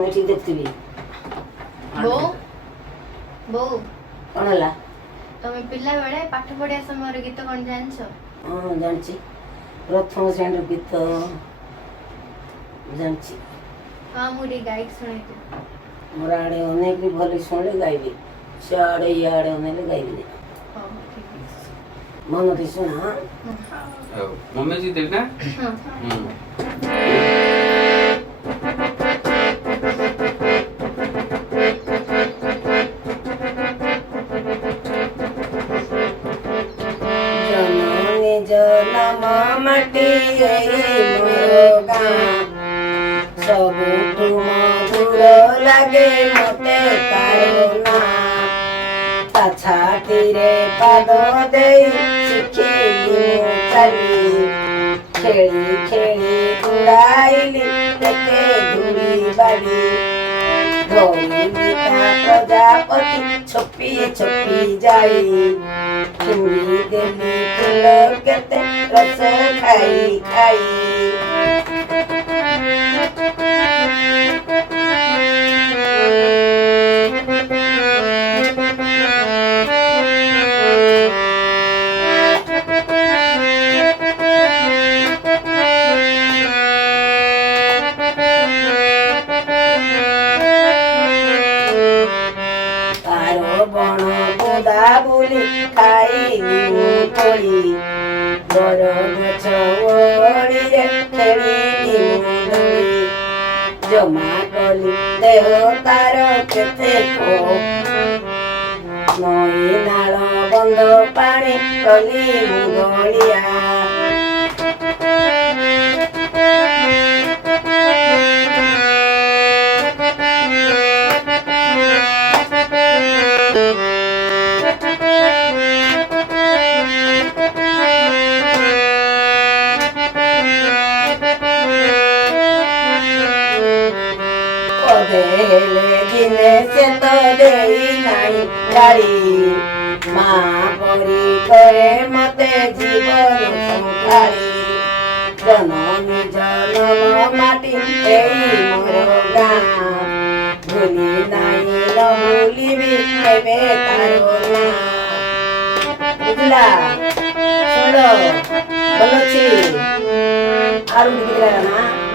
ठीक देखती बो बो कौन है तमे पिला बेले पाठ पढ़िया समय गीत कौन जान छ? हाँ जानची प्रथम श्रेणी गीत जानची हाँ मुझे गाइड सुने थे मोर आड़े अनेक भी भले शुणे गाइबी सियाड़े इयाड़े अनेक गाइबी मन थी सुना मम्मी जी देखना जननी जनम माटी मोर गाँ सबुठु मधुर लागे मते तारो ना ता छातीरे पाद देई शिखिली मु चाली खेली खेली उड़ाइली केते धूली बाड़ी धोली प्रजापति छपी छपी जाई चूड़ी देली फूल केते रस खाई खाई बण बुदा बुली खाइली मुखोली बर गछ ओळीरे खेलिली मुदोली जमा कली देह तार केते को नई नाल बंध पानी कली मुगलिया दिने से तो देई नहीं गाड़ी माँ परी करे मते जीवन संसारी जननी जनम माटी एई मोर गाँ भूली नहीं न भूलिबी केबे तारो ना बुझला सुनो बोलो छी आरु निकला ना